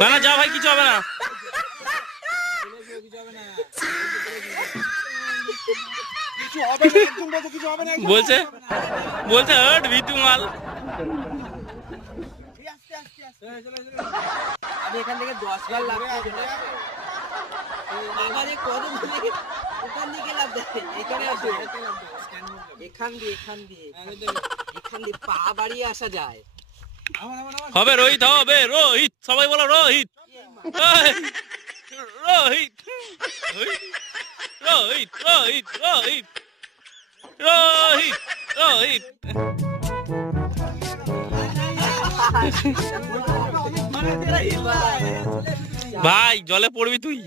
না না যাও ভাই, কিছু হবে না। বলছে বলছে হট ভিতু মাল। আমি এখান থেকে 10 বার লাভ আমাদের কত ওখান থেকে লাভ দেখে এখানে আসে, এখান দিয়ে পা বাড়িয়ে আসা যায়। হবে রোহিত, হবে রোহিত, সবাই বলো রোহিত, রোহিত, রোহিত, রোহিত, রোহিত, রোহিত, রোহিত। ভাই জলে পড়বি তুই।